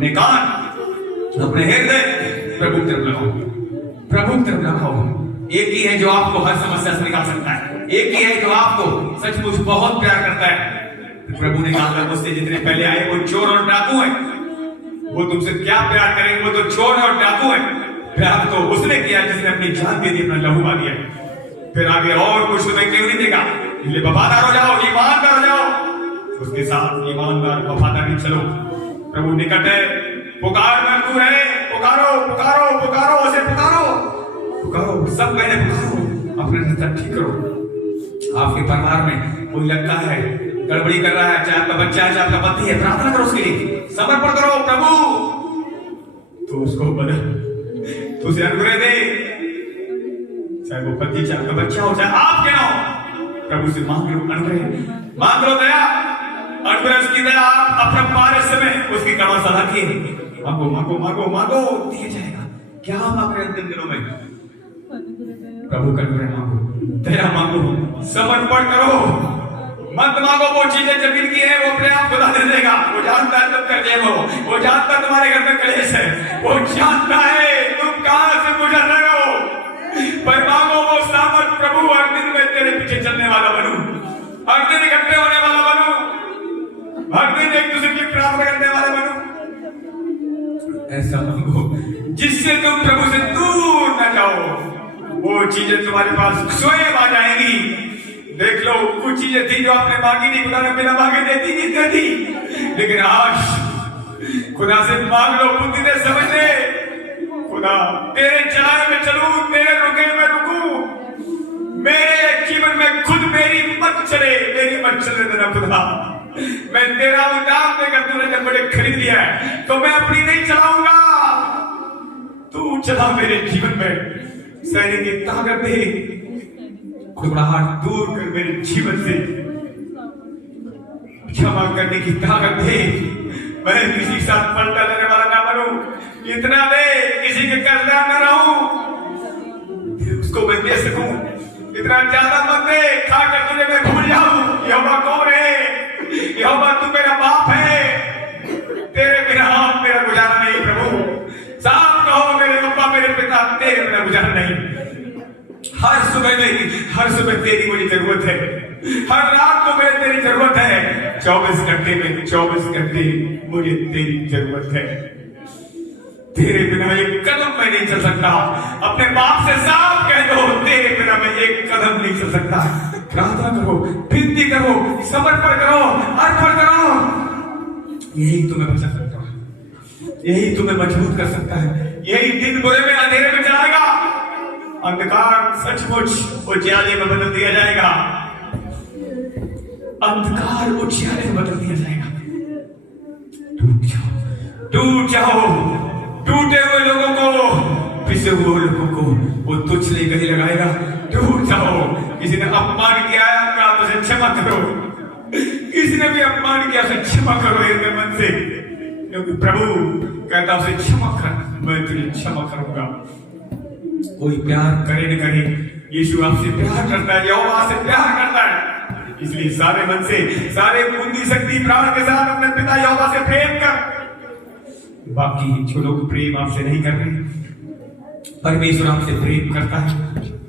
अपने कान, अपने हृदय प्रभु की तरफ लगाओ, प्रभु की तरफ लगाओ। एक ही है जो आपको हर समस्या से निकाल सकता है, एक ही है जो आपको सचमुच बहुत प्यार करता है। प्रभु ने कहा मुझसे जितने पहले आए वो चोर और डाकू है, वो तुमसे क्या प्यार करेंगे, वो तो चोर और डाकू है। प्यार तो उसने किया जिसने अपनी जान दे दी, अपना लहू बहा दिया। फिर आगे और कुछ तुम्हें क्यों नहीं देगा, इसलिए वफादार हो जाओ, ईमानदार हो जाओ, उसके साथ ईमानदार वफादारी चलो। प्रभु निकट है, पुकार में दूर है, पुकारो पुकारो पुकारो, उसे पुकारो पुकारो, सब मैंने पुकारो, अपने रिश्ता ठीक करो। आपके परिवार में कोई लड़का है गड़बड़ी कर रहा है, चाहे आपका बच्चा है, चाहे आपका पति है, प्रार्थना करो उसके लिए, समर्पण करो प्रभु, तो उसको बदल, तो उसे अनुग्रह दे, चाहे वो पति, चाहे आपका बच्चा हो, चाहे आप क्या हो, प्रभु से मांग लो अनुग्रह, मांग लो दया, अनुग्रह उसकी दया अपने पारे समय उसकी कड़ा सदा की, मांगो मांगो मांगो मांगो, दिया जाएगा। क्या मांग रहे अंतिम दिनों में, प्रभु का अनुग्रह मांगो, दया मांगो, समर्पण करो, मत मांगो वो चीजें जमीन की है, वो अपने आप खुदा दे देगा। वो जानता है तुम कर जाए, वो जानता है तुम्हारे घर में कलेश है, वो जानता है तुम कहां से गुजर रहे हो, पर मांगो वो सामर्थ। प्रभु हर दिन मैं तेरे पीछे चलने वाला बनूं, हर दिन इकट्ठे होने वाला बनूं, हर दिन एक दूसरे की प्रार्थना करने वाला बनूं। ऐसा मांगो जिससे तुम प्रभु से दूर न जाओ, वो चीजें तुम्हारे पास स्वयं आ जाएंगी। देख लो कुछ चीजें थी जो आपने मांगी नहीं, खुदा ने बिना मांगे देती नहीं देती, लेकिन आज खुदा से मांग लो, बुद्धि दे, समझ ले, खुदा तेरे चलाए में चलूं, तेरे रुके में रुकूं, मेरे जीवन में खुद मेरी मत चले, मेरी मत चले देना खुदा, मैं तेरा उदाम देकर तूने जब मुझे खरीद लिया है तो मैं अपनी नहीं चलाऊंगा, तू चला मेरे जीवन में, सैनिक की ताकत दे, घबराहट दूर कर मेरे जीवन से, क्षमा करने की ताकत दे, मैं किसी के साथ पलटा लेने वाला ना बनूं, इतना दे किसी के कर्जदार न रहूं, उसको मैं दे सकूं, इतना ज्यादा मत दे खाकर तुझे मैं भूल जाऊं। यहोवा कौन है, यहोवा तू मेरा बाप है, तेरे बिना मेरा गुजारा नहीं। प्रभु साफ कहो मेरे पापा, मेरे पिता, तेरे बिना गुजारा नहीं। हर सुबह तेरी मुझे जरूरत है, हर रात को मुझे तेरी जरूरत है, 24 घंटे में 24 घंटे मुझे तेरी जरूरत है। तेरे बिना एक कदम मैं नहीं चल सकता, अपने बाप से साफ कह दो, तेरे बिना मैं एक कदम नहीं चल सकता। प्रार्थना करो, विनती करो, समर्पण करो, अर्पण करो, यही तुम्हें बचा सकता है, यही तुम्हें मजबूत कर सकता है, यही दिन बुरे में अंधेरे में चलाएगा, अंधकार सचमुच उजियाले में बदल दिया जाएगा, अंधकार उजियाले में बदल दिया जाएगा। टूट जाओ, टूट जाओ, टूटे हुए लोगों को, पिसे हुए लोगों को वो तुच्छ नहीं कहीं लगाएगा। टूट जाओ, किसी ने अपमान किया है आप उसे क्षमा करो, किसी ने भी अपमान किया उसे क्षमा करो हृदय मन से, क्योंकि प्रभु कहता उसे क्षमा कर, मैं तुझे क्षमा करूंगा। कोई प्यार करे न करे, यीशु आपसे प्यार करता है, यहोवा आपसे प्यार करता है, इसलिए सारे मन से, सारे बुद्धि शक्ति प्राण के साथ अपने पिता यहोवा से प्रेम कर। बाकी जो लोग प्रेम आपसे नहीं कर रहे, परमेश्वर आपसे प्रेम करता है,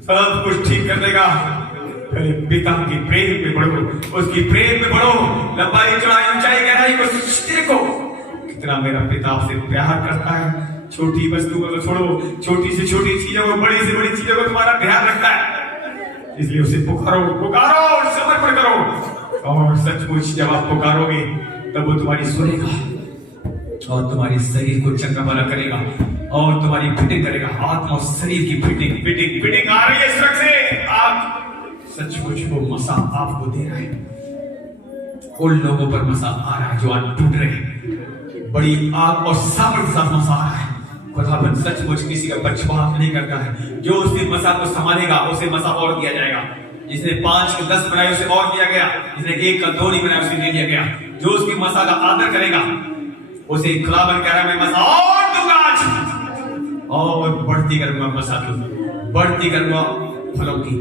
सब कुछ ठीक कर देगा। पहले पिता की प्रेम में बढ़ो, उसकी प्रेम में बढ़ो, लंबाई चौड़ाई ऊंचाई गहराई को देखो, कितना मेरा पिता आपसे प्यार करता है। छोटी वस्तु को तो छोड़ो, छोटी से छोटी चीजों को, बड़ी से बड़ी चीजों को तुम्हारा ध्यान रखता है, इसलिए उसे पुकारो पुकारो और समर्पण करो, और सचमुच जब आप पुकारोगे तब वो तुम्हारी सुनेगा और तुम्हारे शरीर को चंगापना करेगा और तुम्हारी फिटिंग करेगा। आत्मा और शरीर की फिटिंग फिटिंग फिटिंग आ रही है सुरक्षा से, आप सचमुच वो मसा आपको दे रहा है। उन लोगों पर मसा आ रहा है जो आज टूट रहे हैं, बड़ी आग और सामर्थ्य के साथ मसा आ रहा है। खुदाबंद सचमुच किसी का पक्षपात नहीं करता है, जो उसके मसा को संभालेगा उसे मसा और दिया जाएगा। जिसने 5 के 10 बनाए उसे और दिया गया, जिसने 1 का 2 नहीं बनाया उसे दे दिया गया। जो उसकी मसा का आदर करेगा उसे खुदाबंद कह रहा है मैं मसा और दूंगा आज, और बढ़ती करूंगा मसा की, बढ़ती करूंगा फलों की।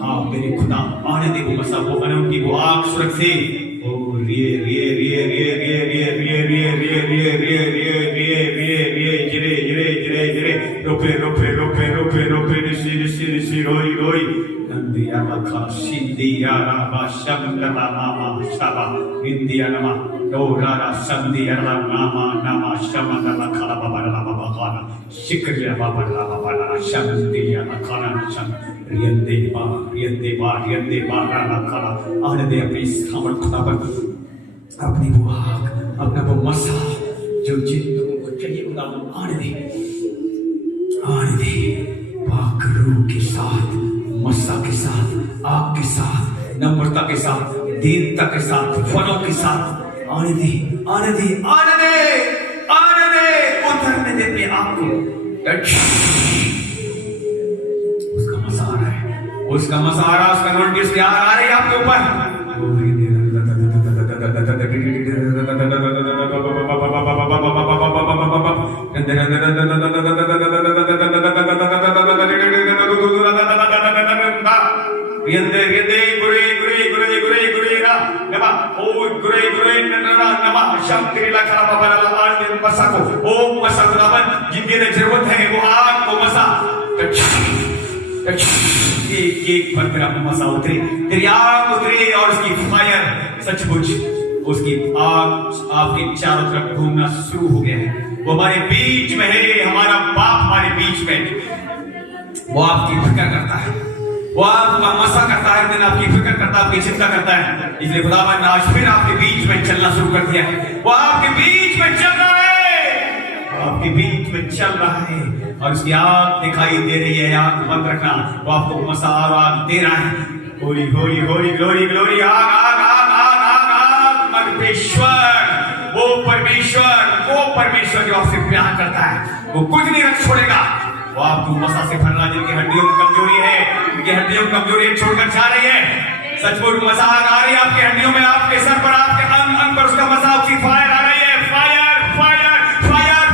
हाँ मेरे खुदा आने दे वो मसा, वो अनंत की वो आग सुरक्षित। ओ रिये रिये रिये रिये रिये रिये रिये रिये रिये रिये रिये Pinishi Roi Roi Nandiya Makha Shindiya Rama Shamdala Mama Shaba India Nama Dora Sandiya Rama Nama Shamadala Kala Baba Lama Bakana Shikriya Baba Lama Baba Shandiya Makana Shan Riende Ba Rana Kala Ahne अपनी स्थावर खुदा पर अपनी वो आग अपना वो मसा जो जिन लोगों को चाहिए खुदा आने दे पाक रूह के साथ मसा के साथ आग के साथ नम्रता के साथ दीनता के साथ फलों के साथ आने दे उतरने दे अपने आप को उसका मसा आ रहा है उसका नोटिस आ रहा है आपके ऊपर जिनकी जरूरत है वो आग वो मसा एक पर तेरा मसा उतरे तेरी आग उतरे और उसकी फायर सचमुच उसकी आग आपके चारों तरफ घूमना शुरू हो गया है वो हमारे बीच में है हमारा बाप हमारे बीच में वो आपकी फिक्र करता है वो आपका मसा करता है दिन आपकी फिक्र करता है आपकी चिंता करता है इसलिए खुदावन ने आज फिर आपके बीच में चलना शुरू कर दिया है वो आपके बीच में चल रहा है आपके बीच में चल रहा है और उसकी आग दिखाई दे रही है आग बंद रखना वो आपको मसा और आग दे रहा है होली होली होली ग्लोरी ग्लोरी आग आग आग आग आग आग परमेश्वर जो आपसे प्यार करता है वो कुछ नहीं रख छोड़ेगा वो आपको मसा से भरना जिनकी हड्डियों में कमजोरी है उनकी हड्डियों में कमजोरी छोड़कर जा रही है सचमुच मसा आ रही है आपकी हड्डियों में आपके सर पर आपके अंग पर उसका मसा उसकी फायर आ रही है fire fire fire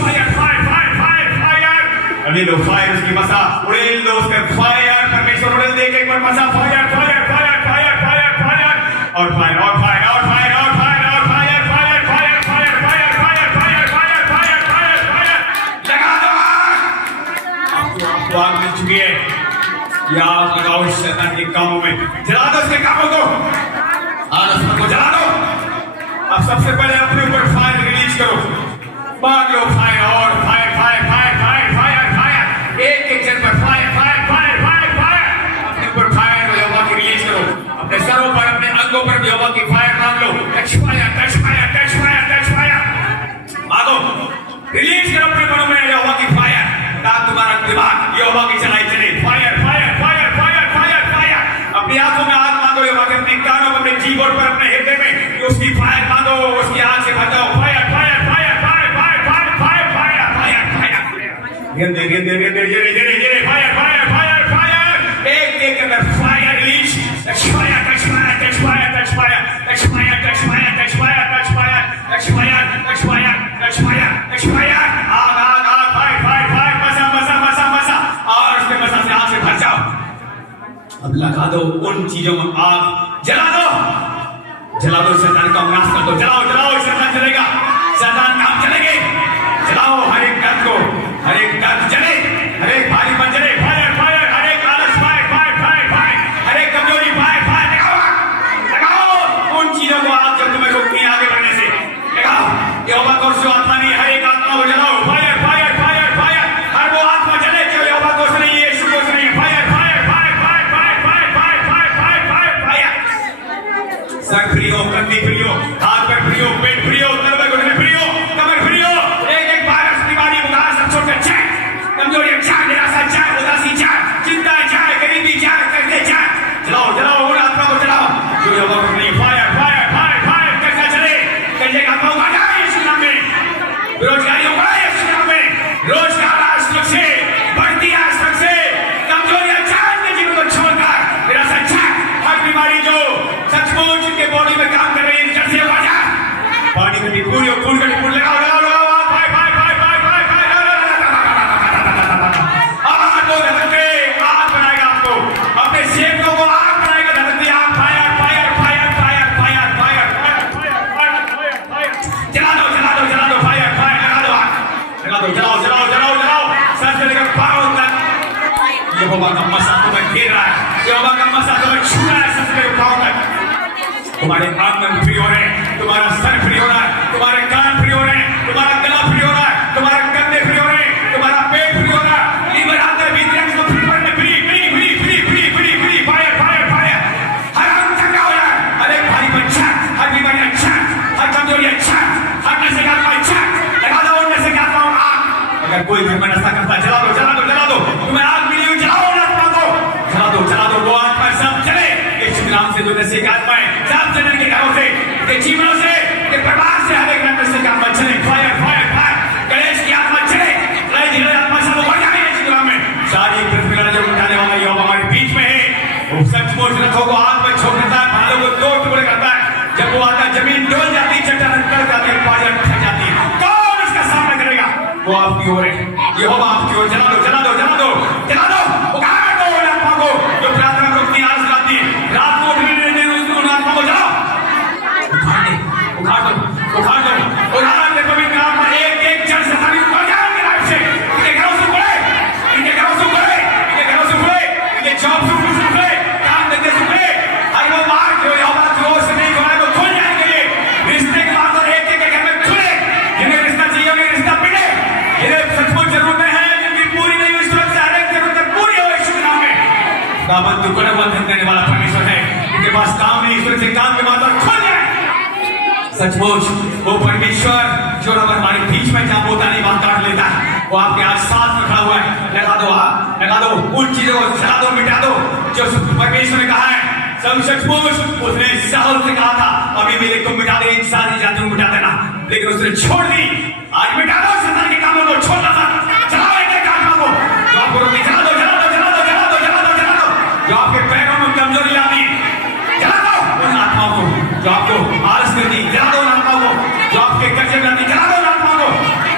fire fire fire fire fire अभी लो फायर उसकी मसा उड़ेल दो उसके फायर परमेश्वर उड़ेल दे एक बार मसा fire fire fire fire fire fire और फायर और फायर और फायर और फायर और fire fire fire fire fire fire fire fire fire fire fire लगा दो आपको आग मिल चुकी है या आग लगाओ शैतान के कामों में जला दो उसके कामों को आलस को जला दो अब सबसे पहले अपने ऊपर फायर रिलीज करो मांग लो फायर और fire fire fire fire fire fire एक एक जन पर fire fire fire fire fire अपने ऊपर फायर यहोवा की रिलीज करो अपने सरों पर अपने अंगों पर यहोवा की फायर मांग लो touch fire touch fire touch fire touch fire मांगो रिलीज करो अपने मनों में यहोवा की फायर ताकि तुम्हारा दिमाग यहोवा की चलाई चले fire fire fire fire fire fire अपनी आंखों में आग मांगो यहोवा के अपने कानों में अपने जीवन पर अपने हृदय में उसकी फायर मांगो उसकी आग से बचाओ fire fire fire fire fire fire fire fire fire fire गिनते गिनते गिनते जरे जरे जरे फायर फायर फायर फायर एक एक अंदर fire release touch fire touch fire touch fire touch fire touch fire touch fire touch fire touch fire touch fire touch fire touch fire touch fire आग आग आग फायर फायर फायर मसा मसा मसा मसा और उसके मसा से आग से भर जाओ अब लगा दो उन चीजों में आग जला दो शैतान का नाश कर दो जलाओ जलाओ शैतान जलेगा शैतान काम चलेंगे जलाओ हर एक दर्द को हर एक दर्द जले हर एक भारीपन जले फायर फायर हर एक आलस फायर फायर फायर फायर हर एक कमजोरी फायर फायर लगाओ उन चीजों को आग जब तुम्हें रोकती है आगे बढ़ने से लगाओ यहोवा को जो आत्मा नहीं हर एक आत्मा को जलाओ फायर फायर फायर फायर हर वो आत्मा जले जो यहोवा को नहीं है यीशु को नहीं fire fire fire fire fire fire fire fire fire fire sir free हो कंधी फ्री हो हाथ पैर फ्री हो पेट फ्री हो तलवा घुटने फ्री हो कमर फ्री हो एक एक वायरस बीमारी बुखार सब छोड़कर चेक यहोवा का मसा तुम्हें छू रहा है सबसे पांव तक। तुम्हारे आंगन फ्री हो रहे हैं, तुम्हारा सर फ्री हो रहा है, तुम्हारे कान फ्री हो रहे हैं, तुम्हारा गला फ्री हो रहा है, तुम्हारे कंधे फ्री हो रहे हैं, तुम्हारा पेट फ्री हो रहा है, लीवर आंतर भीतर को फ्री करने free free free free free free free fire fire fire. हर अंग चंगा हो रहा है, हर एक भारी बच्चा, हर बीमारी अच्छा, हर कमजोरी अच्छा, हर नशे का आत्मा अच्छा, लगा दो नशे का आत्मा आग। अगर कोई घर में नशा करता है जला दो जला दो जला दो, तुम्हें आग मिली हुई जलाओ आत्मा को, जला दो वो आत्मा सब चले। इस नाम से जो नशे का आत्मा है सब चले के घरों से, के जीवनों से, के परिवार से, हर एक नशे का आत्मा चले। फायर फायर फायर गणेश की आत्मा चले, लय धीरे आत्मा सब बढ़ जाए इस नाम में। सारी पृथ्वी का जो उठाने वाला यहोवा हमारे बीच में है। वो सचमुच रथों को हाथ में छोड़ देता है, भालों को दो टुकड़े करता है। जब वो आता जमीन डोल जाती, चट्टान कड़ जाती, पहाड़ियां ढह जाती, कौन इसका सामना करेगा? वो आपकी ओर है, यहोवा आपकी ओर। जला दो जला दो जला दो जला दो, उखाड़ दो उन आत्मा को जो प्रार्थना को अपनी आस लाती है, रात को उठने नहीं देती उन आत्मा को। जलाओ, उखाड़ दो उखाड़ दो उखाड़ दो, उखाड़ दे पवित्र आत्मा। एक एक जड़ से सारी उखाड़ जाए इनके लाइफ से, इनके घरों से उखड़े, इनके घरों से उखड़े, इनके घरों से उखड़े, इनके जॉब से उखड़े, काम धंधे से उखड़े। हर वो मार्ग जो यहोवा की ओर से नहीं खुला है वो खुल जाएंगे। ये रिश्ते के बाद एक एक घर में खुले, जिन्हें रिश्ता चाहिए उन्हें रिश्ता मिले, जिन्हें सचमुच जरूरतें हैं जिनकी पूरी नहीं हुई सुरक्षा से हर एक जरूरत पूरी हो यीशु के नाम में। दामन दुकान बंधन देने वाला परमेश्वर है, उनके पास काम नहीं, ईश्वर से काम के बाद खुल जाए। सचमुच वो परमेश्वर जो हमारे बीच में जहाँ बोता नहीं बात काट लेता है, वो आपके आज साथ में खड़ा हुआ है। लगा दो लगा दो उन चीजों को, जला दो मिटा दो जो परमेश्वर ने कहा है। सब सचमुच उसने साहुल से कहा था अभी मेरे को मिटा दे, इन सारी जातियों को मिटा देना, लेकिन उसने छोड़ दी। आज मिटा दो शैतान के कामों को, छोड़ दो, जलाओ एक आत्मा को जो आपको रोकती, जला दो जला दो जला दो जला दो जला दो जला दो, जो आपके पैरों में कमजोरी लाती, जला दो उन आत्माओं को जो आपको आलस करती, जला दो उन आत्माओं को जो आपके कर्जे में आती, जला दो उन आत्माओं को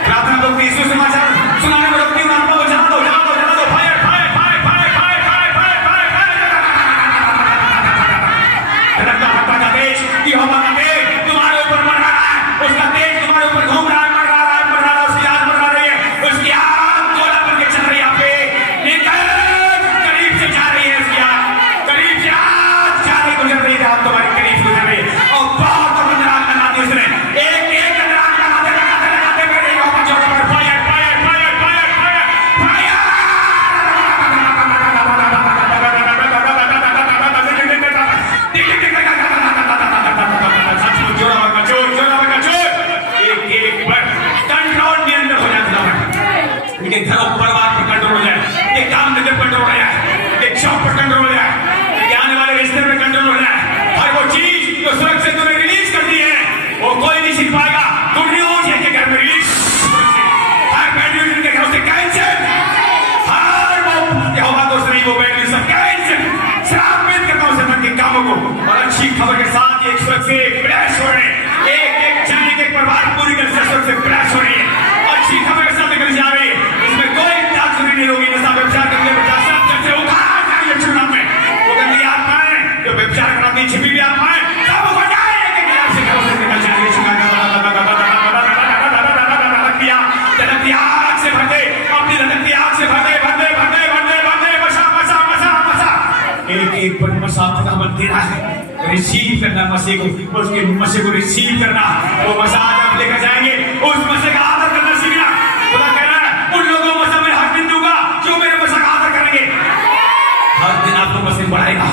प्रार्थना को यीशु समाचार सुनाने में रोकती, उन आत्माओं को जला दो जला दो जला दो। Fire fire fire fire fire fire fire fire धड़कता का देश यहोवा का तेज तुम्हारे ऊपर बढ़ रहा है, उसका तेज तुम्हारे ऊपर घूम रहा है, बढ़ रहा है बढ़ रहा है, उसकी आग बढ़ रही है, उसकी आग गोला बन के चल रही है। आप पे निकल करीब से जा रही है, उसकी आग करीब से आज जा रही गुजर रही है, आप तुम्हारे करीब गुजर रही है। और बहुत अंदर आग लगा दी उसने, एक एक अंदर आग लगाते लगाते लगाते मेरे यहोवा जो fire fire fire fire fire fire घरों परिवार पर कंट्रोल हो जाए, ये काम धंधे पर कंट्रोल हो जाए, एक शॉप पर कंट्रोल हो जाए, ये आने वाले रिश्ते पर कंट्रोल हो जाए। हर वो चीज जो सुरक्षित तुम्हें रिलीज करती है वो कोई नहीं सीख पाएगा। गुड न्यूज है कि घर में रिलीज, हर बैड न्यूज इनके घरों से कैंसिल, हर वो यहोवा को नहीं वो बैड न्यूज सब कैंसिल, श्रापित करता हूं शैतान के कामों को। और अच्छी खबर के साथ एक सुरक्षित प्रयास हो रहे हैं, एक जाने के परिवार पूरी तरह से सुरक्षित प्रयास हो रही है, अच्छी खबर के साथ निकल जा रही है, इसमें कोई ताकत नहीं होगी। नशा व्यभिचार करके बच्चा सब जब से उखाड़ जाएंगे यीशु नाम में। वो गंदी आत्माएं जो व्यभिचार कराती छिपी हुई आत्माएं सब उखाड़ जाएंगे कि आपसे घरों से निकल जाएंगे। यीशु का धड़कती आग से भर दे, अपनी धड़कती आग से भर दे, भर दे भर दे भर दे भर दे, मसा मसा मसा मसा एक एक पर मसा खुदावंद दे रहा है। रिसीव करना मसीह को, उसके मसीह को रिसीव करना, वो मसा आप लेकर जाएंगे, उस मसीह का आदर करना सीखना। खुदा कह रहा है उन लोगों को मैं हर दिन दूंगा जो मेरे मसीह का आदर करेंगे। हर दिन आपको मसीह बढ़ाएगा,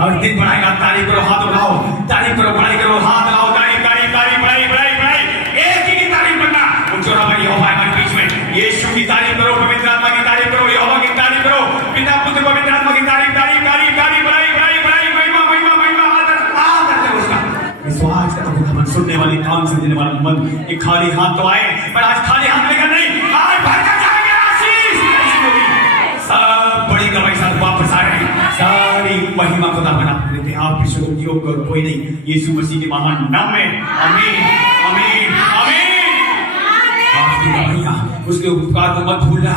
हर दिन बढ़ाएगा। तारीफ करो, हाथ उठाओ, तारीफ करो, बढ़ाई करो, हाथ लगाओ, तारीफ तारीफ तारीफ बढ़ाई बढ़ाई बढ़ाई, एक ही की तारीफ करना। जो हमारी यहोवा है हमारे बीच में, यीशु की तारीफ करो, पवित्र आत्मा की तारीफ करो, यहोवा की तारीफ करो, पिता पुत्र पवित्र आत्मा की तारीफ तारीफ तारीफ तारीफ बढ़ाई बढ़ाई बढ़ाई, महिमा महिमा महिमा आदर आदर उसका विश्वास करो। मन सुनने वाली, काम से देने वाला मन, एक खाली हाथ तो आए पर आज खाली हाथ लेकर नहीं, आज भरकर जाएंगे आशीष। सब बड़ी गवाही साथ वापस आ रहे हैं, सारी महिमा खुदा बना देते हैं। आप विश्व योग और कोई नहीं, यीशु मसीह के महान नाम में आमीन आमीन आमीन। उसके उपकार को मत भूलना।